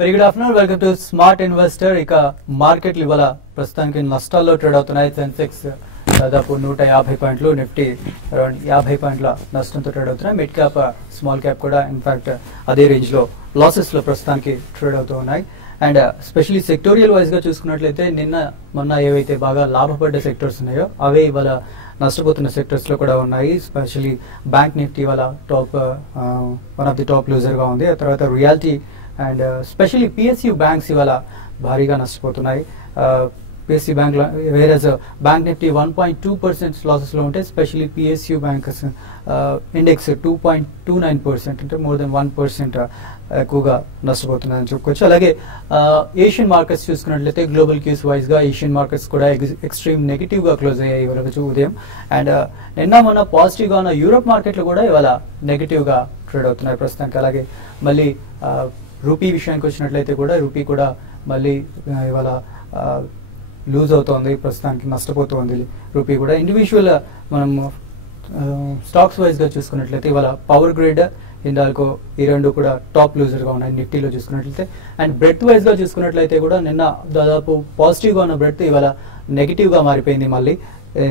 Very good afternoon, welcome to smart investor. ఇక మార్కెట్లు ఇవాళ ప్రస్తుతానికి నష్టాల్లో ట్రేడ్ అవుతున్నాయి. సెన్సెక్స్ దాదాపు 150 పాయింట్లు, నిఫ్టీ అరౌండ్ 50 పాయింట్ల నష్టంతో ట్రేడ్ అవుతున్నాయి. మిడ్ క్యాప్, స్మాల్ క్యాప్ కూడా ఇన్ఫాక్ట్ అదే రేంజ్ లో లాసెస్ లో ప్రస్తుతానికి ట్రేడ్ అవుతూ ఉన్నాయి. అండ్ స్పెషలీ సెక్టోరియల్ వైజ్ గా చూసుకున్నట్లయితే నిన్న మొన్న ఏవైతే బాగా లాభపడ్డ సెక్టర్స్ ఉన్నాయో అవే ఇవాళ నష్టపోతున్న సెక్టర్స్ లో కూడా ఉన్నాయి. స్పెషలీ బ్యాంక్ నిఫ్టీ ఇవాళ top one of the top loser గా ఉంది. ఆ తర్వాత realty and specially PSU banks ఇవాళ భారీగా నష్టపోతున్నాయి. పిఎస్యూ బ్యాంక్ వేరేజ్ బ్యాంక్ నిఫ్టీ 1.2% లాసెస్ లో ఉంటే స్పెషలీ పిఎస్యూ బ్యాంక్స్ ఇండెక్స్ 2.29%, అంటే మోర్ దెన్ 1% ఎక్కువగా నష్టపోతున్నాయని చెప్పుకోవచ్చు. అలాగే ఏషియన్ మార్కెట్స్ చూసుకున్నట్లయితే గ్లోబల్ క్యూస్ వైజ్ గా ఏషియన్ మార్కెట్స్ కూడా ఎక్స్ట్రీమ్ నెగిటివ్ గా క్లోజ్ అయ్యాయి ఇవాళ ఉదయం. అండ్ నిన్న మొన్న పాజిటివ్ గా ఉన్న యూరోప్ మార్కెట్లు కూడా ఇవాళ నెగిటివ్ గా ట్రేడ్ అవుతున్నాయి ప్రస్తుతానికి. అలాగే మళ్ళీ రూపీ విషయానికి వచ్చినట్లయితే కూడా రూపీ కూడా మళ్ళీ ఇవాళ లూజ్ అవుతోంది, ప్రస్తుతానికి నష్టపోతోంది రూపీ కూడా. ఇండివిజువల్ మనం స్టాక్స్ వైజ్ గా చూసుకున్నట్లయితే ఇవాళ పవర్ గ్రిడ్, హిండాల్కో ఈ రెండు కూడా టాప్ లూజర్ గా ఉన్నాయి నిఫ్టీలో చూసుకున్నట్లయితే. అండ్ బ్రెడ్త్ వైజ్ గా చూసుకున్నట్లయితే కూడా నిన్న దాదాపు పాజిటివ్ గా ఉన్న బ్రెడ్త్ ఇవాళ నెగిటివ్ గా మారిపోయింది. మళ్ళీ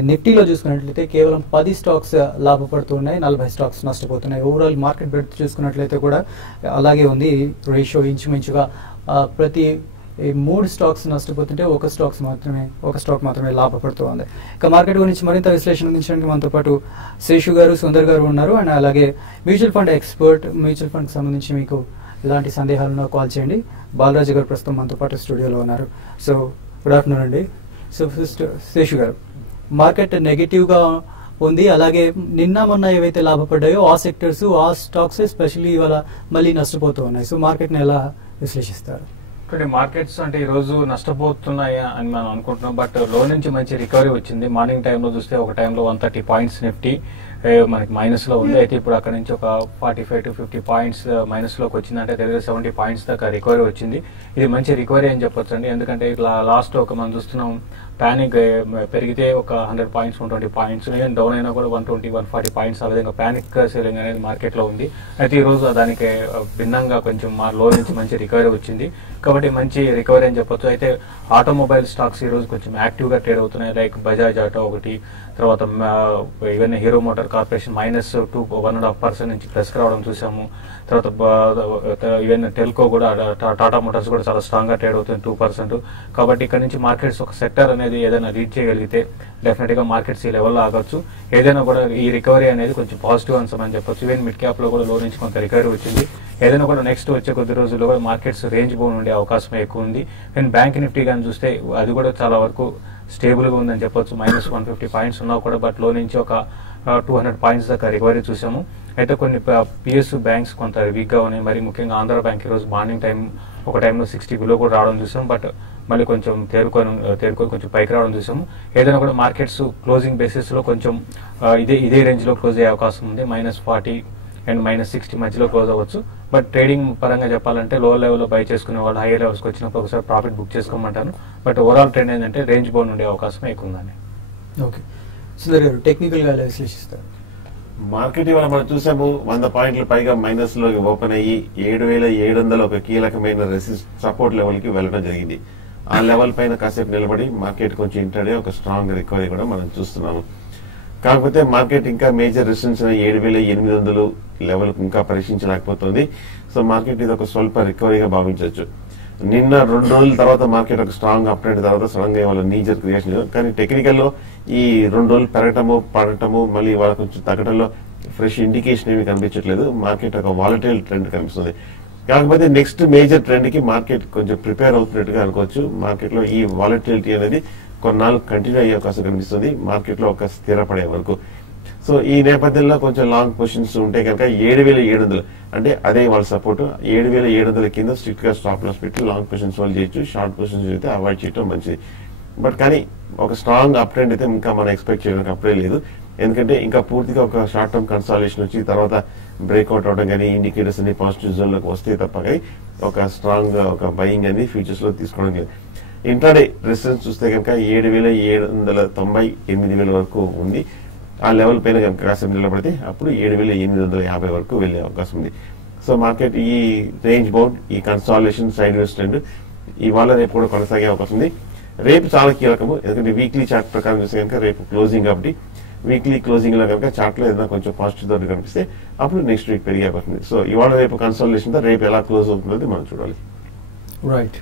నిఫ్టీలో చూసుకున్నట్లయితే కేవలం 10 స్టాక్స్ లాభపడుతున్నాయి, 40 స్టాక్స్ నష్టపోతున్నాయి. ఓవరాల్ మార్కెట్ బ్రెడ్త్ చూసుకున్నట్లయితే కూడా అలాగే ఉంది. రేషియో ఇంచుమించుగా ప్రతి 3 స్టాక్స్ నష్టపోతుంటే ఒక స్టాక్ మాత్రమే లాభపడుతూ ఉంది. ఇక మార్కెట్ గురించి మరింత విశ్లేషణ అందించడానికి మనతో పాటు శేషు గారు, సుందర్ గారు ఉన్నారు. అండ్ అలాగే mutual fund expert, mutual fund సంబంధించి మీకు ఎలాంటి సందేహాలను కాల్ చేయండి. బాలరాజు గారు ప్రస్తుతం మనతో పాటు స్టూడియోలో ఉన్నారు. సో గుడ్ ఆఫ్టర్నూన్ అండి. సో ఫస్ట్ శేషు గారు, మార్కెట్ నెగిటివ్ గా ఉంది, అలాగే నిన్న మొన్న ఏవైతే లాభపడ్డాయో ఆ సెక్టర్స్, ఆ స్టాక్స్ ఎస్పెషల్లీ ఇవాళ మళ్ళీ నష్టపోతూ ఉన్నాయి. సో మార్కెట్ ని ఎలా విశ్లేషిస్తారు? మార్కెట్స్ అంటే ఈ రోజు నష్టపోతున్నాయా అని మనం అనుకుంటున్నాం. బట్ లో నుంచి మంచి రికవరీ వచ్చింది. మార్నింగ్ టైంలో చూస్తే ఒక టైంలో 130 పాయింట్స్ నిఫ్టీ మనకి మైనస్ లో ఉంది. అయితే ఇప్పుడు అక్కడ నుంచి ఒక 45 to 50 పాయింట్స్ మైనస్ లోకి వచ్చింది. అంటే దగ్గర 70 పాయింట్స్ దాకా రికవరీ వచ్చింది. ఇది మంచి రికవరీ అని చెప్పొచ్చు అండి. ఎందుకంటే లాస్ట్ ఒక మనం చూస్తున్నాం ప్యానిక్ పెరిగితే ఒక 100 పాయింట్స్, 120 పాయింట్స్, డౌన్ అయినా కూడా 120, 140 పాయింట్స్ ఆ విధంగా ప్యానిక్ సెల్లింగ్ అనేది మార్కెట్ లో ఉంది. అయితే ఈ రోజు దానికి భిన్నంగా కొంచెం లో నుంచి మంచి రికవరీ వచ్చింది కాబట్టి మంచి రికవరీ అని చెప్పొచ్చు. అయితే ఆటోమొబైల్ స్టాక్స్ ఈ రోజు కొంచెం యాక్టివ్ గా ట్రేడ్ అవుతున్నాయి. లైక్ బజాజ్ ఆటో ఒకటి, తర్వాత ఈవెన్ హీరో మోటార్ కార్పొరేషన్ -1.5% నుంచి ప్లస్ రావడం చూసాము. తర్వాత ఈవెన్ టెల్కో కూడా, టాటా మోటార్స్ కూడా చాలా స్ట్రాంగ్ గా ట్రేడ్ అవుతుంది 2%. కాబట్టి ఇక్కడ నుంచి మార్కెట్స్ ఒక సెక్టర్ అనేది ఏదైనా రీడ్ చేయగలిగితే డెఫినెట్ గా మార్కెట్స్ ఈ లెవెల్లో ఆగొచ్చు. ఏదైనా కూడా ఈ రికవరీ అనేది కొంచెం పాజిటివ్ అంశం అని చెప్పొచ్చు. ఈవెన్ మిడ్ క్యాప్ లో కూడా లో నుంచి కొంత రికవరీ వచ్చింది. ఏదైనా కూడా నెక్స్ట్ వచ్చే కొద్ది రోజుల్లో కూడా మార్కెట్స్ రేంజ్ బౌండ్ ఉండే అవకాశం ఎక్కువ ఉంది. అండ్ బ్యాంక్ నిఫ్టీ కానీ చూస్తే అది కూడా చాలా వరకు స్టేబుల్ గా ఉందని చెప్పొచ్చు. -150 పాయింట్స్ ఉన్నా కూడా బట్ లో నుంచి ఒక 200 పాయింట్స్ దాకా రికవరీ చూసాము. అయితే కొన్ని పిఎస్యూ బ్యాంక్స్ కొంత వీక్ గా ఉన్నాయి. మరి ముఖ్యంగా ఆంధ్ర బ్యాంక్ ఈ రోజు మార్నింగ్ ఒక టైంలో 60 బిలో కూడా రావడం చూసాం. బట్ మళ్ళీ కొంచెం తేరుకొని కొంచెం పైకి రావడం చూసాము. ఏదైనా కూడా మార్కెట్స్ క్లోజింగ్ బేసిస్ లో కొంచెం ఇదే రేంజ్ లో క్లోజ్ అయ్యే అవకాశం ఉంది. -40 అండ్ -60 మధ్యలో క్లోజ్ అవ్వచ్చు. బట్ ట్రేడింగ్ పరంగా చెప్పాలంటే లో లెవెల్లో బై చేసుకునే వాళ్ళు హై లెవెల్స్ కి వచ్చినప్పుడు ఒకసారి ప్రాఫిట్ బుక్ చేసుకోమంటాను. బట్ ఓవరాల్ ట్రెండ్ ఏంటంటే రేంజ్ బౌండ్ ఉండే అవకాశం ఎక్కువ ఉందండి. ఓకే, సుందర్ గారు టెక్నికల్ గా విశ్లేషిస్తారు. మార్కెట్ ఇవాళ మనం చూసాము 100 పాయింట్ల పైగా మైనస్ లో ఓపెన్ అయ్యి 7,700 ఒక కీలకమైన సపోర్ట్ లెవెల్ కి వెళ్ళడం జరిగింది. ఆ లెవెల్ పైన కాసేపు నిలబడి మార్కెట్ కొంచెం ఇంటర్డే ఒక స్ట్రాంగ్ రికవరీ కూడా మనం చూస్తున్నాము. కాకపోతే మార్కెట్ ఇంకా మేజర్ రెసిస్టెన్స్ 7,800 లెవెల్ ఇంకా పరీక్షించలేకపోతుంది. సో మార్కెట్ ఇది ఒక స్వల్ప రికవరీగా భావించవచ్చు. నిన్న 2 రోజుల తర్వాత మార్కెట్ ఒక స్ట్రాంగ్ అప్ ట్రెండ్ తర్వాత సడన్ గా వాళ్ళ నీజర్ క్రియేషన్, కానీ టెక్నికల్ లో ఈ 2 రోజులు పెరగటము పడటము మళ్ళీ వాళ్ళ కొంచెం తగ్గడంలో ఫ్రెష్ ఇండికేషన్ ఏమి కనిపించట్లేదు. మార్కెట్ ఒక వాలటైల్ ట్రెండ్ కనిపిస్తుంది. కాకపోతే నెక్స్ట్ మేజర్ ట్రెండ్ కి మార్కెట్ కొంచెం ప్రిపేర్ అవుతున్నట్టుగా అనుకోవచ్చు. మార్కెట్ లో ఈ వాలటిలిటీ అనేది కొన్నాళ్ళు కంటిన్యూ అయ్యే అవకాశం కనిపిస్తుంది మార్కెట్ లో ఒక స్థిరపడే వరకు. సో ఈ నేపథ్యంలో కొంచెం లాంగ్ పొజిషన్స్ ఉంటే కనుక 7,700 అంటే అదే వాళ్ళ సపోర్ట్. 7,700 కింద స్ట్రిక్ట్ గా స్టాప్ లాస్ పెట్టి లాంగ్ పొజిషన్స్ వాళ్ళు చేయొచ్చు, షార్ట్ పొజిషన్స్ అయితే అవాయిడ్ చేయడం మంచిది. బట్ కానీ ఒక స్ట్రాంగ్ అప్ ట్రెండ్ అయితే ఇంకా మనం ఎక్స్పెక్ట్ చేయడానికి అప్పుడే లేదు. ఎందుకంటే ఇంకా పూర్తిగా ఒక షార్ట్ టర్మ్ కన్సాలేషన్ వచ్చి తర్వాత బ్రేక్అవుట్ అవడం కానీ ఇండికేటర్స్ అన్ని పాజిటివ్ జోన్ లోకి వస్తే తప్ప కానీ ఒక స్ట్రాంగ్ ఒక బయింగ్ అనేది ఫ్యూచర్స్ లో తీసుకోవడం లేదు. ఇంట్రాడే రెసిస్టెన్స్ చూస్తే కనుక 7,790 8,000 వరకు ఉంది. ఆ లెవెల్ పైన కనుక కాసేపు నిలబడితే అప్పుడు 7,850 వరకు వెళ్లే అవకాశం ఉంది. సో మార్కెట్ ఈ రేంజ్ బౌండ్, ఈ కన్సాలిడేషన్, సైడ్ వేస్ ట్రెండ్ ఇవాళ రేపు కూడా కొనసాగే అవకాశం ఉంది. రేపు చాలా కీలకము, ఎందుకంటే వీక్లీ చార్ట్ ప్రకారం చూస్తే కనుక రేపు క్లోజింగ్ కాబట్టి వీక్లీ క్లోజింగ్ లో కనుక చార్ట్ లో ఏదైనా కొంచెం పాజిటివ్ తోటి కనిపిస్తే అప్పుడు నెక్స్ట్ వీక్ పెరిగే అవకాశం. సో ఇవాళ రేపు కన్సాలిడేషన్ తో రేపు ఎలా క్లోజ్ అవుతుందో మనం చూడాలి. రైట్.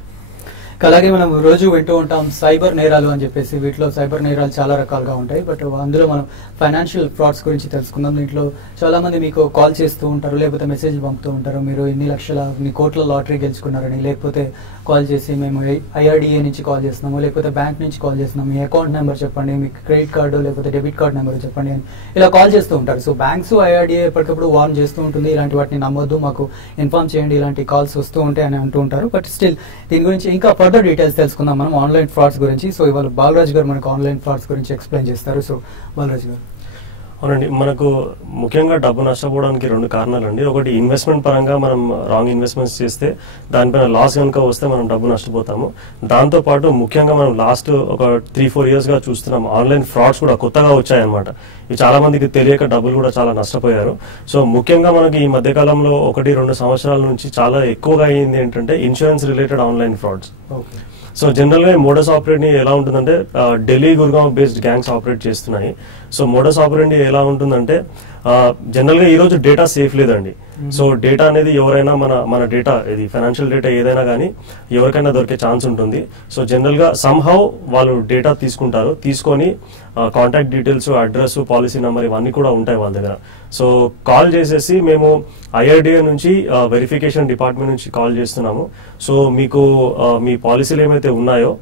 అలాగే మనం రోజు వింటూ ఉంటాం సైబర్ నేరాలు అని చెప్పేసి. వీటిలో సైబర్ నేరాలు చాలా రకాలుగా ఉంటాయి, బట్ అందులో మనం ఫైనాన్షియల్ ఫ్రాడ్స్ గురించి తెలుసుకుందాం. దీంట్లో చాలా మంది మీకు కాల్ చేస్తూ ఉంటారు, లేకపోతే మెసేజ్ పంపుతూ ఉంటారు, మీరు ఇన్ని లక్షల మీ కోట్ల లాటరీ గెలుచుకున్నారని, లేకపోతే కాల్ చేసి మేము IRDA నుంచి కాల్ చేస్తున్నాము, లేకపోతే బ్యాంక్ నుంచి కాల్ చేస్తున్నాము, మీ అకౌంట్ నెంబర్ చెప్పండి, మీకు క్రెడిట్ కార్డు లేకపోతే డెబిట్ కార్డు నెంబర్ చెప్పండి అని ఇలా కాల్ చేస్తూ ఉంటారు. సో బ్యాంక్స్ IRDA ఎప్పటికప్పుడు వార్న్ చేస్తూ ఉంటుంది, ఇలాంటి వాటిని నమ్మొద్దు, మాకు ఇన్ఫార్మ్ చేయండి, ఇలాంటి కాల్స్ వస్తూ ఉంటాయి అని అంటూ ఉంటారు. బట్ స్టిల్ దీని గురించి ఇంకా ఫర్దర్ డీటెయిల్స్ తెలుసుకుందాం మనం ఆన్లైన్ ఫ్రాడ్స్ గురించి. సో ఇవాళ బాలరాజ్ గారు మనకు ఆన్లైన్ ఫ్రాడ్స్ గురించి ఎక్స్ప్లెయిన్ చేస్తారు. సో బాలరాజ్ గారు. అవునండి, మనకు ముఖ్యంగా డబ్బు నష్టపోవడానికి 2 కారణాలండి. ఒకటి ఇన్వెస్ట్మెంట్ పరంగా మనం రాంగ్ ఇన్వెస్ట్మెంట్స్ చేస్తే దానిపైన లాస్ కనుక వస్తే మనం డబ్బు నష్టపోతాము. దాంతో పాటు ముఖ్యంగా మనం లాస్ట్ ఒక 3-4 years గా చూస్తున్నాం ఆన్లైన్ ఫ్రాడ్స్ కూడా కొత్తగా వచ్చాయన్నమాట. ఇవి చాలా మందికి తెలియక డబ్బులు కూడా చాలా నష్టపోయారు. సో ముఖ్యంగా మనకి ఈ మధ్యకాలంలో 1-2 సంవత్సరాల నుంచి చాలా ఎక్కువగా అయింది ఏంటంటే insurance related online frauds. So general గా మోడస్ ఆపరేట్ ఎలా ఉంటుందంటే Delhi, Gurgaon based gangs operate చేస్తున్నాయి. సో మోడస్ ఆపరేట్ ఎలా ఉంటుందంటే జనరల్ గా ఈ రోజు డేటా సేఫ్ లేదండి. సో డేటా అనేది ఎవరైనా మన డేటా, ఇది ఫైనాన్షియల్ డేటా ఏదైనా కానీ ఎవరికైనా దొరికే ఛాన్స్ ఉంటుంది. సో జనరల్ గా సమ్హౌ వాళ్ళు డేటా తీసుకుంటారు, తీసుకొని contact details, address, policy number ఇవన్నీ కూడా ఉంటాయి వాళ్ళ దగ్గర. సో కాల్ చేసేసి మేము IRDA నుంచి వెరిఫికేషన్ డిపార్ట్మెంట్ నుంచి కాల్ చేస్తున్నాము. సో మీకు మీ పాలసీలు ఏమైతే ఉన్నాయో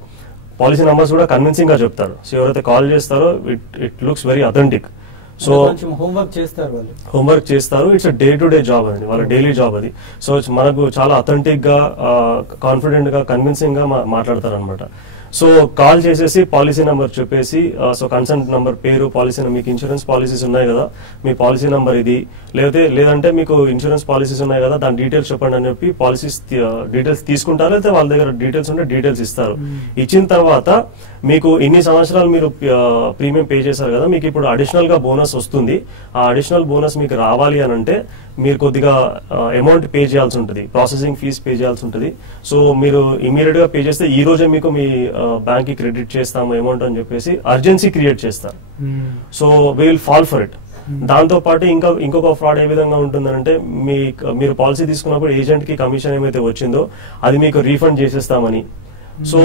పాలసీ నెంబర్స్ కూడా కన్విన్సింగ్ గా చెప్తారు. సో ఎవరైతే కాల్ చేస్తారో it looks very authentic. So homework చేస్తారు. It's day to day job అది, వాళ్ళ డైలీ జాబ్ అది. సో మనకు చాలా అథెంటిక్ గా, కాన్ఫిడెంట్ గా, కన్విన్సింగ్ గా మాట్లాడతారు అనమాట. సో కాల్ చేసేసి పాలసీ నెంబర్ చెప్పేసి, సో కన్సర్న్ నెంబర్, పేరు, పాలసీ, మీకు ఇన్సూరెన్స్ పాలసీస్ ఉన్నాయి కదా, మీ పాలసీ నెంబర్ ఇది, లేదంటే మీకు ఇన్సూరెన్స్ పాలసీస్ ఉన్నాయి కదా దాని డీటెయిల్స్ చెప్పండి అని చెప్పి పాలసీస్ డీటెయిల్స్ తీసుకుంటారు. లేకపోతే వాళ్ళ దగ్గర డీటెయిల్స్ ఉంటే డీటెయిల్స్ ఇస్తారు. ఇచ్చిన తర్వాత మీకు ఇన్ని సంవత్సరాలు మీరు ప్రీమియం పే చేశారు కదా, మీకు ఇప్పుడు అడిషనల్ గా బోనస్ వస్తుంది. ఆ అడిషనల్ బోనస్ మీకు రావాలి అని అంటే మీరు కొద్దిగా అమౌంట్ పే చేయాల్సి ఉంటుంది, ప్రాసెసింగ్ ఫీజ్ పే చేయాల్సి ఉంటుంది. సో మీరు ఇమీడియట్ గా పే చేస్తే ఈ రోజే మీకు మీ బ్యాంక్ కి క్రెడిట్ చేస్తాము అమౌంట్ అని చెప్పేసి అర్జెన్సీ క్రియేట్ చేస్తారు. So we will fall for it. దాంతో పాటు ఇంకొక ఫ్రాడ్ ఏ విధంగా ఉంటుందంటే మీరు పాలసీ తీసుకున్నప్పుడు ఏజెంట్ కి కమిషన్ ఏమైతే వచ్చిందో అది మీకు రీఫండ్ చేసేస్తామని. సో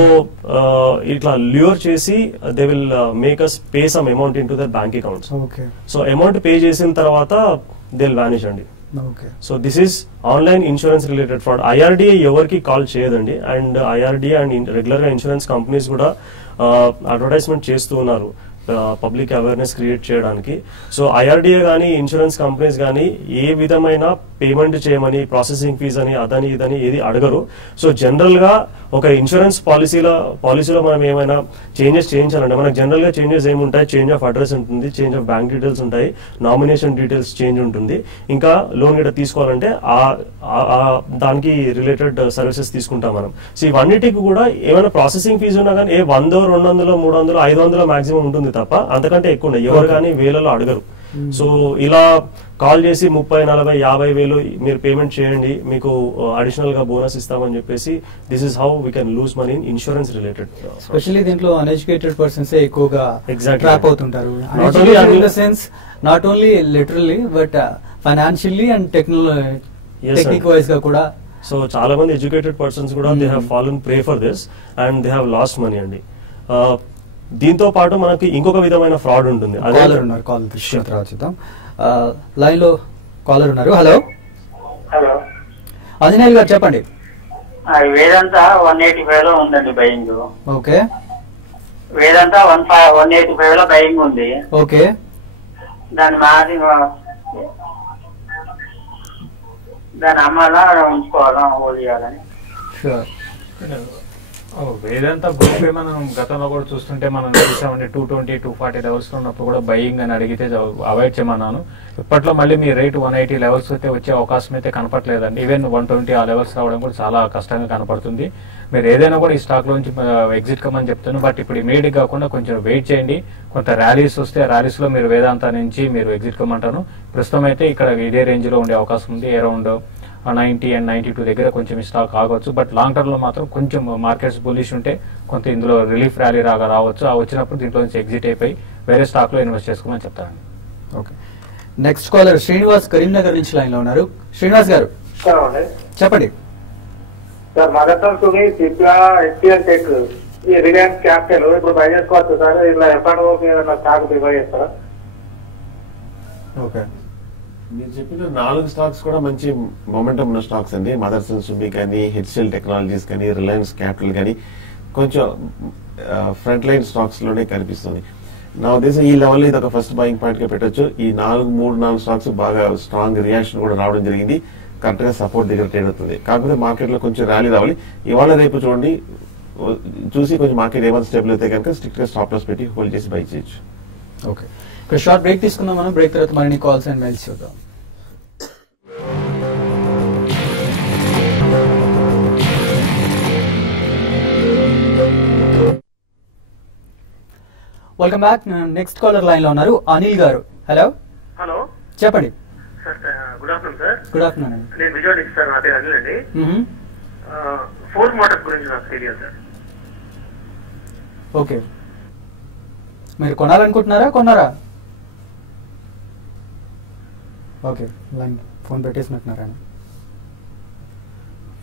ఇట్లా ల్యూర్ చేసి they will make us pay some amount into their bank accounts. So amount pay చేసిన తర్వాత దే విల్ వానిష్ అండి. So this is online insurance related fraud. IRDA ఎవరికి కాల్ చేయదండి. అండ్ IRDA అండ్ రెగ్యులర్ గా insurance companies కూడా advertisement చేస్తూ ఉన్నారు public awareness create చేయడానికి. సో IRDA కానీ ఇన్సూరెన్స్ కంపెనీస్ కానీ ఏ విధమైన పేమెంట్ చేయమని, ప్రాసెసింగ్ ఫీజ్ అని, అదని ఇదని ఏది అడగరు. సో జనరల్ గా ఒక ఇన్సూరెన్స్ పాలసీలో మనం ఏమైనా చేంజెస్ చేయించాలంటే మనకు జనరల్ గా చేంజెస్ ఏముంటాయి, చేంజ్ ఆఫ్ అడ్రస్ ఉంటుంది, చేంజ్ ఆఫ్ బ్యాంక్ డీటెయిల్స్ ఉంటాయి, నామినేషన్ డీటెయిల్స్ చేంజ్ ఉంటుంది. ఇంకా లోన్ గిట్ట తీసుకోవాలంటే దానికి రిలేటెడ్ సర్వీసెస్ తీసుకుంటాం మనం. సో ఇవన్నిటికి కూడా ఏమైనా ప్రాసెసింగ్ ఫీజు ఉన్నా కానీ 100, 200, 300, 500 మాక్సిమం ఉంటుంది తప్ప అంతకంటే ఎక్కువ ఉండదు. ఎవరు కానీ వేలలో అడగరు. సో ఇలా కాల్ చేసి 30, 40, 50 వేలు మీరు పేమెంట్ చేయండి, మీకు అడిషనల్ గా బోనస్ ఇస్తామని చెప్పేసి this is how we can lose money in insurance related. Specially దీంట్లో అన్ఎడ్యుకేటెడ్ పర్సన్స్ ఎక్కువగా ట్రాప్ అవుతుంటారు. Not only literally but financially and technique wise గా కూడా. సో చాలా మంది ఎడ్యుకేటెడ్ పర్సన్స్ కూడా they have fallen pray for this and they have lost money అండి. దీంతో పాటు మనకి ఇంకొక విధమైన ఫ్రాడ్ ఉంటుంది. లైన్ లో కాలర్ ఉన్నారు. హలో ఆంజనేయులు గారు చెప్పండి. వేదంతా 185 లో ఉందండి బయింగ్. ఓకే. వేదంతా 185 లో బయింగ్ ఉంది. ఓకే. దాని అమ్మాలా ఉంచుకోవాలా, హోల్డ్ చేయాలని. వేదంతా గ్రూప్ మనం గతంలో కూడా చూస్తుంటే మనం చూసామండి 220, 240 లెవెల్స్ లో ఉన్నప్పుడు కూడా బయింగ్ అని అడిగితే అవాయిడ్ చేయమన్నాను. ఇప్పట్లో మళ్ళీ మీ రేట్ 180 లెవెల్స్ అయితే వచ్చే అవకాశం అయితే కనపట్లేదండి. ఈవెన్ 120 ఆ లెవెల్స్ రావడం కూడా చాలా కష్టంగా కనపడుతుంది. మీరు ఏదైనా కూడా ఈ స్టాక్ లోంచి ఎగ్జిట్ కమ్మని చెప్తాను. బట్ ఇప్పుడు ఇమీడియట్ కాకుండా కొంచెం వెయిట్ చేయండి. కొంత ర్యాలీస్ వస్తే ఆ ర్యాలీస్ లో మీరు వేదాంత నుంచి మీరు ఎగ్జిట్ కమ్మంటాను. ప్రస్తుతం అయితే ఇక్కడ ఇదే రేంజ్ లో ఉండే అవకాశం ఉంది. అరౌండ్ 90 and 92 దగ్గర కొంచెం ఈ స్టాక్ ఆగవచ్చు. బట్ లాంగ్ టర్మ్ లో మాత్రం కొంచెం మార్కెట్స్ బులిష్ ఉంటే కొంత ఇందులో రిలీఫ్ ర్యాలీ రావచ్చు. ఆ వచ్చినప్పుడు దీంట్లో నుంచి ఎగ్జిట్ అయిపోయి వేరే స్టాక్ లో ఇన్వెస్ట్ చేసుకోమని చెప్తారండి. Okay, next caller Srinivas Karimnagar నుంచి లైన్ లో ఉన్నారు. శ్రీనివాస్ గారు చెప్పండి. Sir Motherson Cipla HCL tech ఈ రిలయన్స్ క్యాపిటల్ ఇప్పుడు బై చేసుకోవచ్చు సార్, ఇట్లా ఎఫ్ఆర్ఓ స్టాక్ ప్రిఫర్ చేస్తారా? ఓకే, మీరు చెప్పిన 4 స్టాక్స్ కూడా మంచి మొమెంటం ఉన్న స్టాక్స్ అండి. మదర్సన్ సుమి కానీ, హెచ్సిఎల్ టెక్నాలజీస్ కానీ, రిలయన్స్ క్యాపిటల్ కానీ కొంచెం ఫ్రంట్ లైన్ స్టాక్స్ లోనే కనిపిస్తుంది. నా ఉద్దేశం ఈ లెవెల్ ఇది ఒక ఫస్ట్ బయింగ్ పాయింట్ గా పెట్టొచ్చు. ఈ 3-4 స్టాక్స్ బాగా స్ట్రాంగ్ రియాక్షన్ కూడా రావడం జరిగింది. కరెక్ట్ గా సపోర్ట్ దగ్గర ట్రేడ్ అవుతుంది. కాకపోతే మార్కెట్ లో కొంచెం ర్యాలీ రావాలి. ఇవాళ రేపు చూడండి, చూసి కొంచెం మార్కెట్ ఏమైనా స్టేబుల్ అయితే కనుక స్ట్రిక్ట్ గా స్టాప్ లాస్ పెట్టి హోల్డ్ చేసి బై చేయొచ్చు. ఓకే, ఇక్కడ షార్ట్ బ్రేక్ తీసుకుందాం. మనం బ్రేక్ తర్వాత మరిన్ని కాల్స్ అండ్ మెయిల్స్ చూద్దాం. Welcome back. Next caller line లో ఉన్నారు అనిల్ గారు. హలో హలో చెప్పండి. Good afternoon sir. Good afternoon అండి. నేను విజయవాడ నుంచి సార్, నా పేరు అనిల్ అండి. ఫోర్స్ మోటార్స్ గురించి నాకు తెలియదు సార్. ఓకే, మీరు కొనారా? ఓకే, లైన్ ఫోన్ పెట్టేసినట్టున్నారా?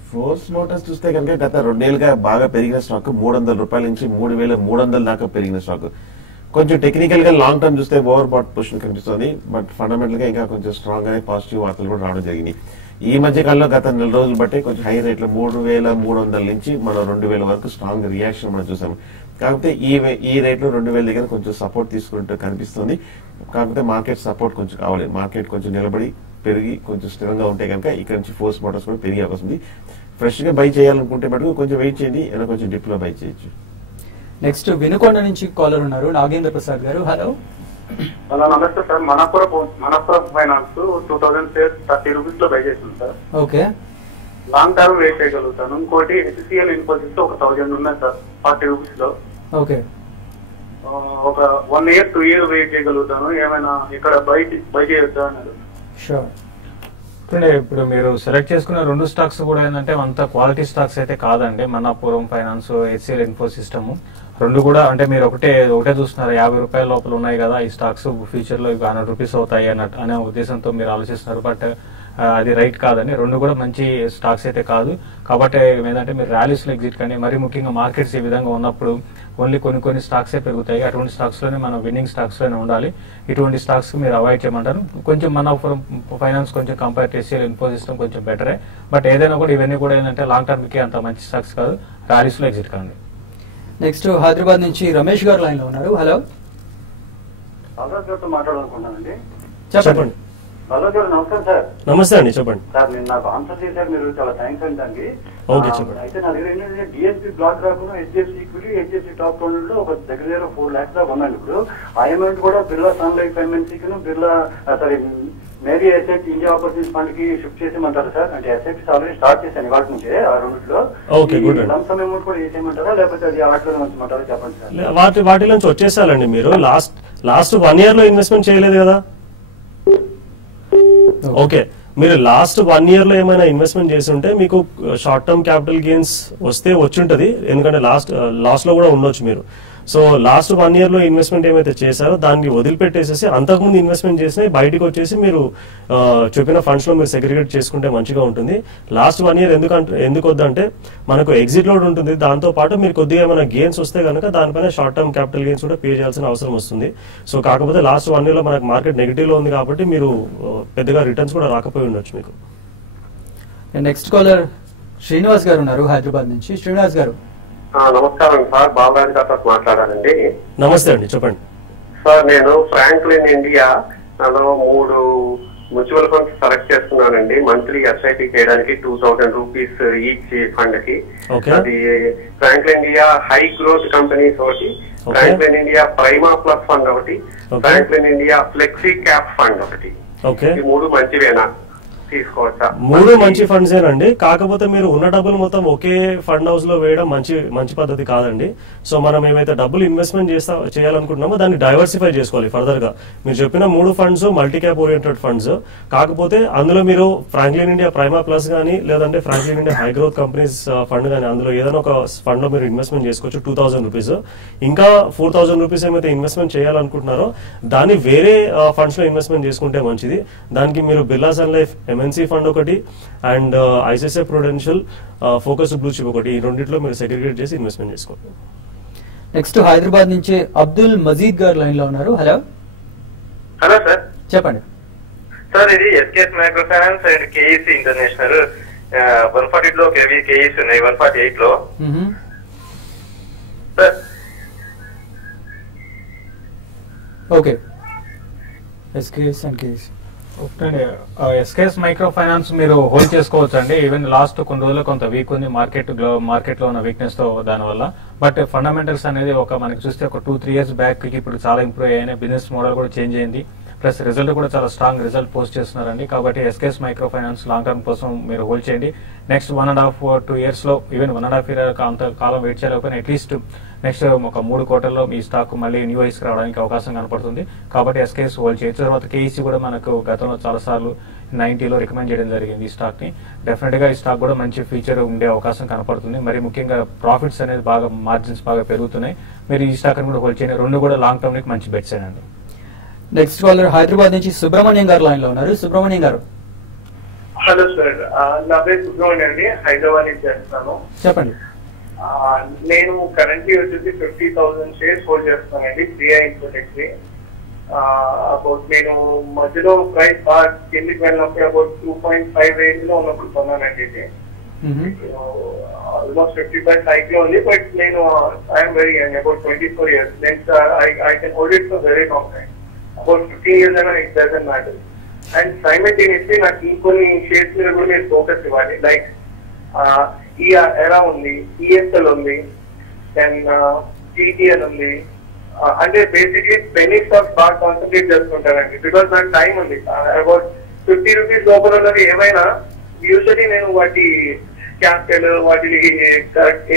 ఫోర్స్ మోటార్స్ చూస్తే కనుక గత 2 ఏళ్ళుగా బాగా పెరిగిన స్టాక్. 300 రూపాయల నుంచి 3,300 దాకా పెరిగిన స్టాక్. కొంచెం టెక్నికల్ గా లాంగ్ టర్మ్ చూస్తే ఓవర్ బాట్ పొజిషన్ కనిపిస్తుంది. బట్ ఫండమెంటల్ గా ఇంకా కొంచెం స్ట్రాంగ్ గా పాజిటివ్ వార్తలు కూడా రావడం జరిగింది. ఈ మధ్య కాలంలో గత 4 రోజులు బట్టే కొంచెం హై రేట్ లో 3,300 నుంచి మనం 2,000 వరకు స్ట్రాంగ్ రియాక్షన్ మనం చూసాము. కాకపోతే ఈ రేట్ లో 2,000 దగ్గర కొంచెం సపోర్ట్ తీసుకుంటూ కనిపిస్తుంది. కాకపోతే మార్కెట్ సపోర్ట్ కొంచెం కావాలి. మార్కెట్ కొంచెం నిలబడి పెరిగి కొంచెం స్థిరంగా ఉంటే కనుక ఇక్కడ నుంచి ఫోర్స్ మోటార్స్ కూడా పెరిగే అవకాశం ఉంది. ఫ్రెష్ గా బై చేయాలనుకుంటే మటుకు కొంచెం వెయిట్ చేయండి, ఏదైనా కొంచెం డిప్ లో బై చేయొచ్చు. నెక్స్ట్ వినుకొండ నుంచి కాలర్ ఉన్నారు నాగేంద్ర ప్రసాద్ గారు. హలో హలో, నమస్తే sir. Manappuram finance 2000 shares 30 rupees లో బై చేసింది sir. Okay, long term wait చేయగలుగుతాను. ఇంకోటి హెచ్సిఎల్ ఇన్ఫోసిస్ 1000 ఉన్నాయి సార్ 40 రూపీస్ లో. ఓకే, ఒక 1 year 2 year వెయిట్ చేయగలుగుతాను. ఏమైనా ఇక్కడ బై చేయొచ్చా అన్నారు. షూర్. ఇప్పుడు మీరు సెలెక్ట్ చేసుకున్న 2 స్టాక్స్ కూడా ఏంటంటే అంత క్వాలిటీ స్టాక్స్ అయితే కాదండి. Manappuram finance, HCl info system 2 కూడా అంటే మీరు ఒకటే చూస్తున్నారు. 50 రూపాయల లోపల ఉన్నాయి కదా ఈ స్టాక్స్, ఫ్యూచర్ లో 100 రూపీస్ అవుతాయి అనే ఉద్దేశంతో మీరు ఆలోచిస్తున్నారు. బట్ అది రైట్ కాదండి. 2 కూడా మంచి స్టాక్స్ అయితే కాదు. కాబట్టి ఏంటంటే మీరు ర్యాలీస్ లో ఎగ్జిట్ కానీ, మరీ ముఖ్యంగా మార్కెట్స్ ఈ విధంగా ఉన్నప్పుడు ఓన్లీ కొన్ని స్టాక్సే పెరుగుతాయి. అటువంటి స్టాక్స్ లోనే మనం విన్నింగ్ స్టాక్స్ లోనే ఉండాలి. ఇటువంటి స్టాక్స్ మీరు అవాయిడ్ చేయమంటారు. కొంచెం మనపురం ఫైనాన్స్ కొంచెం కంపేర్ చేసి ఇన్ఫో సిస్టమ్ కొంచెం బెటరే. బట్ ఏదైనా కూడా ఇవన్నీ కూడా ఏంటంటే లాంగ్ టర్మ్ కి అంత మంచి స్టాక్స్ కాదు. ర్యాలీస్ లో ఎగ్జిట్ కాండి. నెక్స్ట్ హైదరాబాద్ నుంచి రమేష్ గారు లైన్ లో ఉన్నారు. హలో మాట్లాడాలనుకున్నానండి. చెప్పండి. హలో సార్, నమస్కారం సార్. నమస్తే అండి, చెప్పండి. సార్ నేను నాకు ఆన్సర్ చేశారు మీరు, చాలా థ్యాంక్స్ అండి దానికి. ఓకే, చెప్పండి. అయితే నా దగ్గర ఏంటంటే డిఎస్పీ బ్లాక్ రాకుండా హెచ్డిఎఫ్సి ఈక్విటీ, హెచ్డిఎఫ్సి టాప్ 200 లో ఒక దగ్గర 4 lakhs దాకా ఉన్నాను. ఇప్పుడు ఆ అమౌంట్ కూడా బిర్లా సన్ లైఫ్ ఎంఎన్సీకి, Birla Mirae asset India opportunity fund కి షిఫ్ట్ చేసేయమంటారా సార్? అంటే ఎసెట్స్ ఆల్రెడీ స్టార్ట్ చేశాను ఇవాటి నుంచే ఆ 2లో. Okay, good. లంసమ్ అమౌంట్ కూడా వేసేయమంటారా, లేకపోతే అది వాటిలో ఉంచమంటారా? చెప్పండి సార్. వాటి నుంచి వచ్చేసాలండి. మీరు లాస్ట్ 1 year లో ఇన్వెస్ట్మెంట్ చేయలేదు కదా? ఓకే, మీరు లాస్ట్ 1 year లో ఏమైనా ఇన్వెస్ట్మెంట్ చేసి ఉంటే మీకు షార్ట్ టర్మ్ క్యాపిటల్ గెయిన్స్ వస్తే వచ్చుంటది. ఎందుకంటే లాస్ట్ లో కూడా ఉండొచ్చు మీరు. సో లాస్ట్ 1 year లో ఇన్వెస్ట్మెంట్ ఏమైతే చేశారో దాన్ని వదిలిపెట్టేసేసి అంతకుముందు ఇన్వెస్ట్మెంట్ చేసినా బయటకు వచ్చేసి మీరు చెప్పిన ఫండ్స్ లో మీరు సెగ్రిగేట్ చేసుకుంటే మంచిగా ఉంటుంది. లాస్ట్ 1 year ఎందుకు వద్దంటే మనకు ఎగ్జిట్ లోడ్ ఉంటుంది. దాంతో పాటు మీరు కొద్దిగా ఏమైనా గెయిన్స్ వస్తే కనుక దానిపైన షార్ట్ టర్మ్ క్యాపిటల్ గెయిన్స్ కూడా పే చేయాల్సిన అవసరం వస్తుంది. సో కాకపోతే లాస్ట్ 1 year లో మనకు మార్కెట్ నెగిటివ్ లో ఉంది కాబట్టి మీరు పెద్దగా రిటర్న్స్ కూడా రాకపోయి ఉండొచ్చు మీకు. నెక్స్ట్ కాలర్ శ్రీనివాస్ గారు ఉన్నారు హైదరాబాద్ నుంచి. శ్రీనివాస్ గారు నమస్కారం సార్. బాలరాజ్ గారితో మాట్లాడాలండి. నమస్తే అండి, చెప్పండి. సార్ నేను Franklin India 3 mutual funds select చేస్తున్నానండి. మంత్లీ ఎస్ఐపి చేయడానికి 2000 రూపీస్ ఈచ్ ఫండ్ కి. అది Franklin India high growth companies ఒకటి, Franklin India prima plus fund ఒకటి, Franklin India flexi cap fund ఒకటి. ఈ 3 మంచివేనా? తీసుకోవచ్చా? మూడు మంచి ఫండ్స్ ఏనండి. కాకపోతే మీరు ఉన్న డబ్బులు మొత్తం ఒకే ఫండ్ హౌస్ లో వేయడం మంచి పద్ధతి కాదండి. సో మనం ఏవైతే డబ్బులు ఇన్వెస్ట్మెంట్ చేయాలనుకుంటున్నామో దాన్ని డైవర్సిఫై చేసుకోవాలి ఫర్దర్ గా. మీరు చెప్పిన మూడు funds multi cap oriented funds. కాకపోతే అందులో మీరు ఫ్రాంక్లిన్ ఇండియా ప్రైమా ప్లస్ గానీ లేదంటే Franklin India high growth companies fund గానీ అందులో ఏదైనా ఒక ఫండ్ లో మీరు ఇన్వెస్ట్మెంట్ చేసుకోవచ్చు 2000 రూపీస్. ఇంకా 4000 రూపీస్ ఏమైతే ఇన్వెస్ట్మెంట్ చేయాలనుకుంటున్నారో దాన్ని వేరే ఫండ్స్ లో ఇన్వెస్ట్మెంట్ చేసుకుంటే మంచిది. దానికి మీరు Birla sun life MNC fund ఒకటి and ICICI Prudential focused blue chip ఒకటి, ఈ రెండింటిలో మీరు సెగ్రిగేట్ చేసి ఇన్వెస్ట్మెంట్ చేసుకోండి. నెక్స్ట్ హైదరాబాద్ నుంచి అబ్దుల్ మజీద్ గారు లైన్ లో ఉన్నారు. హలో హలో సార్, చెప్పండి సార్. ఇది SKS micro finance and KEC international 140 లో కేఈసీ ఉన్నాయి, 148 లో sir. Okay, SKS and KEC SKS micro finance మీరు హోల్డ్ చేసుకోవచ్చు అండి. ఈవెన్ లాస్ట్ కొన్ని రోజులు కొంత వీక్ ఉంది మార్కెట్ లో ఉన్న వీక్నెస్ తో దానివల్ల. బట్ ఫండమెంటల్స్ అనేది మనకి చూస్తే ఒక 2-3 years బ్యాక్ ఇప్పుడు చాలా ఇంప్రూవ్ అయ్యాయి. బిజినెస్ మోడల్ కూడా చేంజ్ అయింది. ప్లస్ రిజల్ట్ కూడా చాలా స్ట్రాంగ్ రిజల్ట్ పోస్ట్ చేస్తున్నారండి. కాబట్టి SKS micro finance long term కోసం మీరు హోల్డ్ చేయండి. నెక్స్ట్ 1.5-2 years లో ఈవెన్ 1.5 year అంత కాలం వెయిట్ చేయలేకపోయినా అట్లీస్ట్ నెక్స్ట్ ఒక 3 quarters ఈ స్టాక్ మళ్ళీ న్యూ హైస్ రావడానికి అవకాశం కనపడుతుంది. కాబట్టి ఎస్కేఎస్ హోల్డ్ చేయొచ్చు. తర్వాత కేఈసీ కూడా మనకు గతంలో చాలా సార్లు 90లో రికమెండ్ చేయడం జరిగింది ఈ స్టాక్ ని. డెఫినెట్ గా ఈ స్టాక్ కూడా మంచి ఫ్యూచర్ ఉండే అవకాశం కనపడుతుంది. మరి ముఖ్యంగా ప్రాఫిట్స్ అనేది బాగా మార్జిన్స్ బాగా పెరుగుతున్నాయి. మీరు ఈ స్టాక్ ని కూడా హోల్డ్ చేయండి. రెండు కూడా లాంగ్ టర్మ్ కి మంచి బెట్స్ అండి. నెక్స్ట్ కాలర్ హైదరాబాద్ నుంచి సుబ్రహ్మణ్యం గారు లైన్ లో ఉన్నారు. సుబ్రహ్మణ్యం గారు హలో సార్, నా పేరు సుబ్రహ్మణ్యం అండి, హైదరాబాద్ నుంచి చేస్తాను. చెప్పండి. నేను కరెంట్లీ వచ్చేసి 50,000 షేర్స్ హోల్డ్ చేస్తానండి 3i Infotech. అబౌట్ నేను మధ్యలో ప్రైస్ బాగా కిందికి వెళ్ళినప్పుడు అబౌట్ 2.5 రేంజ్ లో ఉన్నప్పుడు కొన్నానండి. ఇది ఆల్మోస్ట్ 55 సైక్ లో ఉంది. బట్ నేను I'm very young, about 24 years. I can hold it for very long time. About 15 years and it doesn't matter. And simultaneously నాకు ఇంకొన్ని షేర్స్ మీద కూడా మీరు ఫోకస్ ఇవ్వాలి. లైక్ ఎరా ఉంది, ఈఎస్ఎల్ ఉంది, దెన్ టీటీఎల్ ఉంది. అంటే బేసిక్లీ పెన్నీ స్టాక్స్ బాగా కాన్సన్ట్రేట్ చేసుకుంటానండి. బికాస్ నాకు టైం ఉంది. అబౌట్ 50 రూపీస్ లోపల ఉన్నది ఏమైనా యూజువలీ నేను వాటి క్యాపిటల్ వాటిని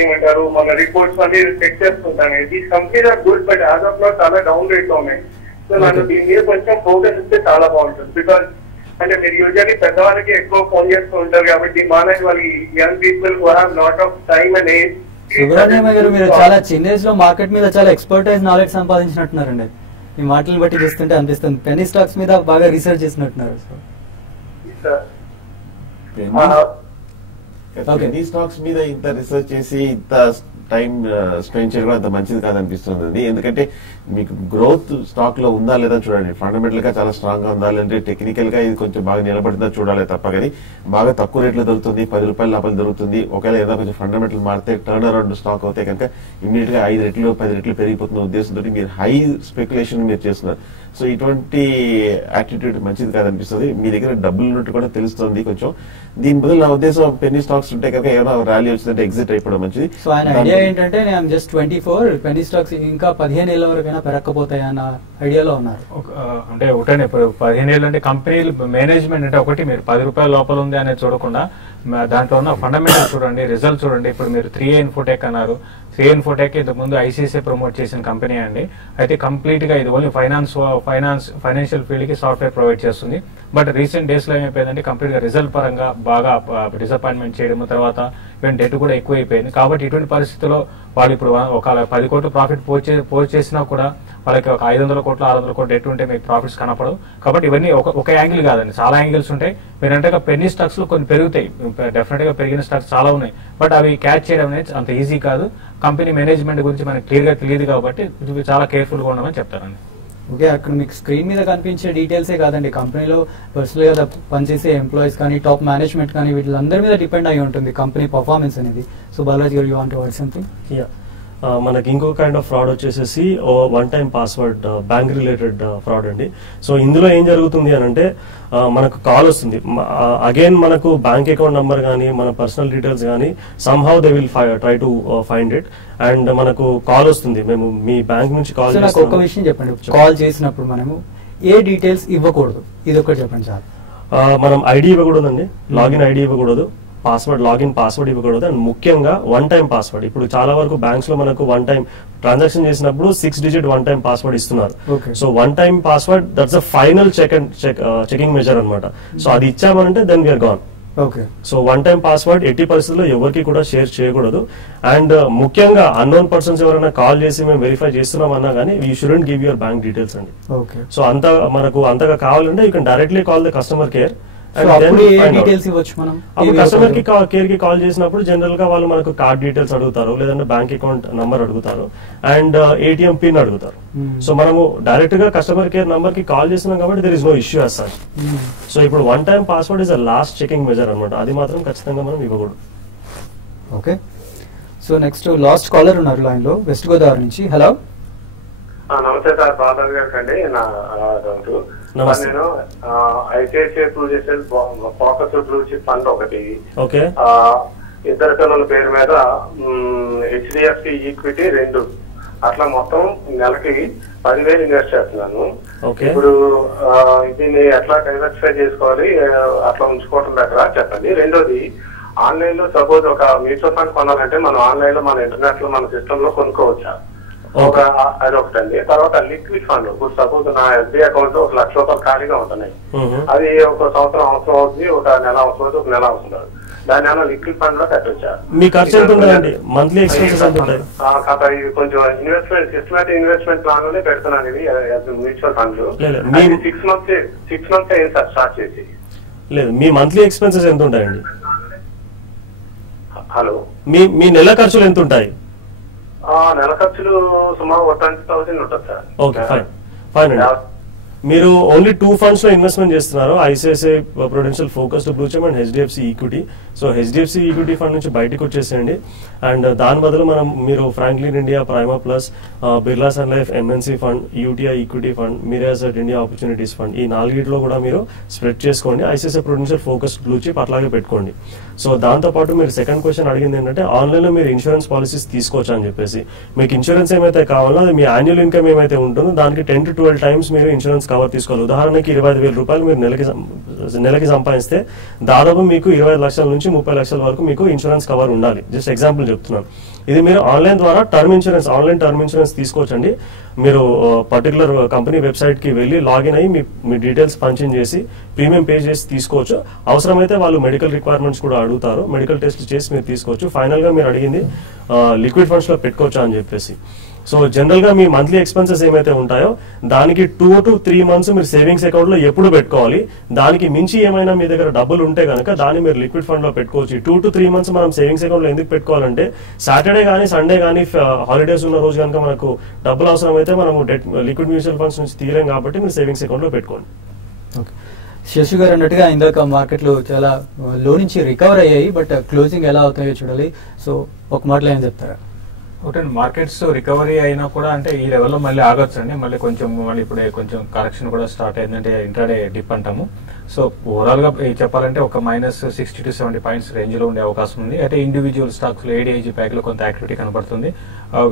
ఏమంటారు మన రిపోర్ట్స్ అన్ని చెక్ చేసుకుంటాను. These companies are good, but as of now చాలా డౌన్ రేట్ లో ఉన్నాయి. సో నన్ను దీని మీద కొంచెం ఫోకస్ ఇస్తే చాలా బాగుంటుంది. బికాస్ అంటే మీరు యూజువల్లీ పెద్దవాళ్ళకి ఎక్కువ ఫోన్ చేస్తూ ఉంటారు కాబట్టి మానేజ్ వాళ్ళకి young people who have lot of time and age. Subrahmanyam గారు మీరు చాలా చిన్న ఏజ్ లో మార్కెట్ మీద చాలా ఎక్స్పర్టైజ్ నాలెడ్జ్ సంపాదించినట్టున్నారండి. ఈ మాటలు బట్టి చూస్తుంటే అనిపిస్తుంది పెన్నీ స్టాక్స్ మీద బాగా రీసెర్చ్ చేసినట్టున్నారు. పెన్నీ స్టాక్స్ మీద ఇంత రీసెర్చ్ చేసి ఇంత టైం స్పెండ్ చేయడం అంత మంచిది కాదనిపిస్తుంది. ఎందుకంటే మీకు గ్రోత్ స్టాక్ లో ఉందా లేదా చూడండి. ఫండమెంటల్ గా చాలా స్ట్రాంగ్ గా ఉందా, లేదంటే టెక్నికల్ గా ఇది కొంచెం బాగా నిలబడిందా చూడాలి తప్ప. కానీ బాగా తక్కువ రేట్లో దొరుకుతుంది, 10 రూపాయల లోపల దొరుకుతుంది. ఒకవేళ ఏదో కొంచెం ఫండమెంటల్ మారితే టర్న్ అరౌండ్ స్టాక్ అవుతే కనుక ఇమీడియట్ గా 5 రెట్లు 10 రెట్లు పెరిగిపోతున్న ఉద్దేశంతో మీరు హై స్పెక్యులేషన్ మీరు చేస్తున్నారు. సో ఇటువంటి యాటిట్యూడ్ మంచిది కాదనిపిస్తుంది. మీ దగ్గర డబ్బులు ఉన్నట్టు కూడా తెలుస్తుంది కొంచెం. దీని బదులు నా ఉద్దేశం పెన్నీ స్టాక్స్ ఉంటే కనుక ఏమైనా ర్యాలీ వచ్చిందంటే ఎగ్జిట్ అయిపోవడం మంచిది. సో ఆయన ఐడియా ఏంటంటే నేను జస్ట్ 24 పెన్నీ స్టాక్స్ ఇంకా 15 ఏళ్ల వరకైనా పెరగకపోతాయి అన్న ఐడియాలో ఉన్నారు. అంటే ఒకటే ఇప్పుడు 15 ఏళ్ళు అంటే కంపెనీలు మేనేజ్మెంట్ అంటే ఒకటి మీరు 10 రూపాయల లోపల ఉంది అనేది చూడకుండా దాంట్లో ఉన్న ఫండమెంటల్ చూడండి, రిజల్ట్ చూడండి. ఇప్పుడు మీరు 3i Infotech అన్నారు. 3i Infotech ఇంతకు ముందు ఐసిఐసిఐ ప్రమోట్ చేసిన కంపెనీ అండి. అయితే కంప్లీట్ గా ఇది ఓన్లీ ఫైనాన్షియల్ ఫీల్డ్ కి సాఫ్ట్వేర్ ప్రొవైడ్ చేస్తుంది. బట్ రీసెంట్ డేస్ లో ఏమైపోయిందంటే కంప్లీట్ గా రిజల్ట్ పరంగా బాగా డిసప్పాయింట్మెంట్ చేయడం, తర్వాత ఈవెన్ డెట్ కూడా ఎక్కువ అయిపోయింది. కాబట్టి ఇటువంటి పరిస్థితుల్లో వాళ్ళు ఇప్పుడు ఒక 10 కోట్లు ప్రాఫిట్ పోస్ట్ చేసినా కూడా వాళ్ళకి ఒక 500 కోట్లు 600 కోట్లు డెట్ ఉంటే మీకు ప్రాఫిట్స్ కనపడవు. కాబట్టి ఇవన్నీ ఒక యాంగిల్ కాదండి, చాలా యాంగిల్స్ ఉంటాయి. మీరంటే పెన్నీ స్టాక్స్ లో కొన్ని పెరుగుతాయి, డెఫినెట్ గా పెరిగిన స్టాక్స్ చాలా ఉన్నాయి. బట్ అవి క్యాచ్ చేయడం అనేది అంత ఈజీ కాదు. కంపెనీ మేనేజ్మెంట్ గురించి మనకి క్లియర్ గా తెలియదు కాబట్టి చాలా కేర్ఫుల్ గా ఉండమని చెప్తారండి. ఓకే, అక్కడ మీకు స్క్రీన్ మీద కనిపించే డీటెయిల్సే కాదండి, కంపెనీలో పర్సనల్ గా పనిచేసే ఎంప్లాయీస్ కానీ టాప్ మేనేజ్మెంట్ కానీ వీళ్ళందరి మీద డిపెండ్ అయి ఉంటుంది కంపెనీ పర్ఫార్మెన్స్ అనేది. సో బాలాజీ గారు, you want to word something? మనకి ఇంకో కైండ్ ఆఫ్ ఫ్రాడ్ వచ్చేసేసి one time password bank related fraud అండి. సో ఇందులో ఏం జరుగుతుంది అని అంటే మనకు కాల్ వస్తుంది. అగైన్ మనకు బ్యాంక్ అకౌంట్ నంబర్ కానీ మన పర్సనల్ డీటెయిల్స్ కానీ somehow they will try to find it. And మనకు కాల్ వస్తుంది, మేము మీ బ్యాంక్ నుంచి కాల్ చేస్తాం. ఒక విషయం చెప్పండి, కాల్ చేసినప్పుడు మనము ఏ డీటెయిల్స్ ఇవ్వకూడదు, ఇది ఒకటి చెప్పండి చాలు. మనం ఐడి ఇవ్వకూడదండి, లాగిన్ ఐడి ఇవ్వకూడదు, లాగిన్ పాస్వర్డ్ ఇవ్వకూడదు, అండ్ ముఖ్యంగా వన్ టైం పాస్వర్డ్. ఇప్పుడు చాలా వరకు బ్యాంక్స్ లో మనకు వన్ టైం ట్రాన్సాక్షన్ చేసినప్పుడు 6 డిజిట్ వన్ టైం పాస్వర్డ్ ఇస్తున్నారు. So one time password that's the final checking measure అనమాట. సో అది ఇచ్చామనంటే then we're gone. So one time password ఎట్టి పరిస్థితుల్లో ఎవరికి కూడా షేర్ చేయకూడదు. అండ్ ముఖ్యంగా అన్నోన్ పర్సన్స్ ఎవరైనా కాల్ చేసి మేము వెరిఫై చేస్తున్నాం అన్నా కానీ you shouldn't give your bank details అండి. సో మనకు అంతగా కావాలంటే you can directly call the customer care. Customer care కి కాల్ చేసినప్పుడు జనరల్ గా వాళ్ళు మనకు కార్డ్ డీటెయిల్స్ అడుగుతారు, లేదంటే బ్యాంక్ అకౌంట్ నంబర్ అడుగుతారు, అండ్ ఏటీఎం పిన్ అడుగుతారు. సో మనము డైరెక్ట్ గా కస్టమర్ కేర్ నంబర్ కి కాల్ చేస్తున్నాం కాబట్టి there is no issue as such. So ఇప్పుడు one time password is a last checking measure అనమాట. అది మాత్రం ఖచ్చితంగా మనం ఇవ్వకూడదు. Okay, so next last caller ఉన్నారు లైన్ లో, వెస్ట్ గోదావరి నుంచి. హలో, నమస్తే సార్, బాలాజీ గారికి అండి. నేను ICICI blue chip focus blue chip fund ఒకటి, ఇద్దరు పిల్లల పేరు మీద హెచ్డిఎఫ్సి ఈక్విటీ 2, అట్లా మొత్తం నెలకి 10,000 ఇన్వెస్ట్ చేస్తున్నాను. ఇప్పుడు దీన్ని ఎట్లా డైవర్సిఫై చేసుకోవాలి, అట్లా ఉంచుకోవడం బెటర్ చెప్పండి. రెండోది, ఆన్లైన్ లో సపోజ్ ఒక మ్యూచువల్ ఫండ్ కొనాలంటే మనం ఆన్లైన్ లో మన ఇంటర్నెట్ లో మన సిస్టమ్ లో కొనుక్కోవచ్చా? అదొకటండి. తర్వాత లిక్విడ్ ఫండ్, ఇప్పుడు సపోజ్ నా ఎస్బీఐ అకౌంట్ లో 1,00,000 రూపాయలు ఖాళీగా ఉంటున్నాయి, అది ఒక సంవత్సరం అవసరం అవుతుంది, ఒక నెల అవసరం అవుతుంది, ఒక నెల అవసరం అవుతుంది, దాని ఏమైనా లిక్విడ్ ఫండ్ లో పెట్టొచ్చా? మీ ఖర్చు ఎంత ఉంటుందండి? మంత్లీ ఎక్స్పెన్సెస్ ఎంత ఉంటాయి? ఇది కొంచెం ఇన్వెస్ట్మెంట్ సిస్టమేటిక్ ఇన్వెస్ట్మెంట్ ప్లాన్ లోనే పెడుతున్నాను ఇది మ్యూచువల్ ఫండ్స్. 6 months అయింది సార్ స్టార్ట్ చేసి. లేదు, మీ మంత్లీ ఎక్స్పెన్సెస్ ఎంత ఉంటాయండి? హలో, మీ నెల ఖర్చులు ఎంత ఉంటాయి? నెల ఖర్చులు సుమారు 20,000 ఉంటుంది సార్. ఓకే, ఫైన్ అండి. మీరు ఓన్లీ 2 ఫండ్స్ లో ఇన్వెస్ట్మెంట్ చేస్తున్నారు, ICICI Prudential focused blue chip and HDFC equity. So HDFC equity fund నుంచి బయటకు వచ్చేసేయండి. అండ్ దాని బదులు మీరు Franklin India prima plus, Birla sun life MNC fund, UTI equity fund, Mirae India opportunities fund, ఈ 4 కూడా మీరు స్ప్రెడ్ చేసుకోండి. ICICI Prudential focused blue chip అట్లాగే పెట్టుకోండి. సో దాంతో పాటు మీరు సెకండ్ క్వశ్చన్ అడిగింది ఏంటంటే ఆన్లైన్ లో మీరు ఇన్సూరెన్స్ పాలసీస్ తీసుకోవచ్చు అని చెప్పేసి. మీకు ఇన్సూరెన్స్ ఏమైతే కావాలో అది మీ యాన్యువల్ ఇన్కమ్ ఏమైతే ఉంటుందో దానికి 10 to 12 times మీరు ఇన్సూరెన్స్ కవర్ తీసుకోవాలి. ఉదాహరణకి 25,000 రూపాయలు మీరు నెలకి సంపాదిస్తే దాదాపు మీకు 20 లక్షల నుంచి 30 లక్షల వరకు మీకు ఇన్సూరెన్స్ కవర్ ఉండాలి. జస్ట్ ఎగ్జాంపుల్ చెప్తున్నాను. ఇది మీరు ఆన్లైన్ ద్వారా ఆన్లైన్ టర్మ్ ఇన్సూరెన్స్ తీసుకోవచ్చండి. మీరు పర్టికులర్ కంపెనీ వెబ్సైట్ కి వెళ్ళి లాగిన్ అయ్యి మీ డీటెయిల్స్ పంచింగ్ చేసి ప్రీమియం పే చేసి తీసుకోవచ్చు. అవసరమైతే వాళ్ళు మెడికల్ రిక్వైర్మెంట్స్ కూడా అడుగుతారు, మెడికల్ టెస్ట్ చేసి మీరు తీసుకోవచ్చు. ఫైనల్ గా మీరు అడిగింది లిక్విడ్ ఫండ్స్ లో పెట్టుకోవచ్చా అని చెప్పేసి. సో జనరల్ గా మీ మంత్లీ ఎక్స్పెన్సెస్ ఏమైతే ఉంటాయో దానికి 2 to 3 months మీరు సేవింగ్స్ అకౌంట్ లో ఎప్పుడు పెట్టుకోవాలి. దానికి మించి ఏమైనా మీ దగ్గర డబ్బులు ఉంటే కనుక దాన్ని మీరు లిక్విడ్ ఫండ్ లో పెట్టుకోవచ్చు. 2 to 3 months మనం సేవింగ్స్ అకౌంట్ లో ఎందుకు పెట్టుకోవాలంటే సాటర్డే కానీ సండే కానీ హాలిడేస్ ఉన్న రోజు కనుక మనకు డబ్బులు అవసరం అయితే మనము లిక్విడ్ మ్యూచువల్ ఫండ్స్ నుంచి తీయలేం కాబట్టి మీరు సేవింగ్స్ అకౌంట్ లో పెట్టుకోండి. శశి గారు అన్నట్టుగా ఇందాక మార్కెట్లు చాలా లో నుంచి రికవర్ అయ్యాయి, బట్ క్లోజింగ్ ఎలా అవుతాయో చూడాలి. సో ఒక మాటలో ఏం చెప్తారా? ఒకటి, మార్కెట్స్ రికవరీ అయినా కూడా అంటే ఈ లెవెల్లో మళ్ళీ ఆగొచ్చండి. మళ్ళీ ఇప్పుడే కొంచెం కరెక్షన్ కూడా స్టార్ట్ అయిందంటే ఇంట్రాడే డిప్ అంటాము. సో ఓవరాల్ గా చెప్పాలంటే ఒక -60 to 70 points రేంజ్ లో ఉండే అవకాశం ఉంది. అయితే ఇండివిజువల్ స్టాక్స్ లో ఏడీఐజీ ప్యాక్ లో కొంత యాక్టివిటీ కనబడుతుంది.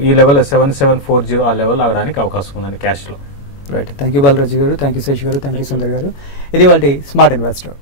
ఈ లెవెల్ 7740 ఆ లెవెల్ ఆగడానికి అవకాశం ఉందండి క్యాష్ లో. రైట్, థ్యాంక్ యూ బాలరాజు గారు, థ్యాంక్ యూ శశి గారు, థ్యాంక్ యూ సుందర్ గారు. ఇది వాళ్ళ స్మార్ట్ ఇన్వెస్టర్.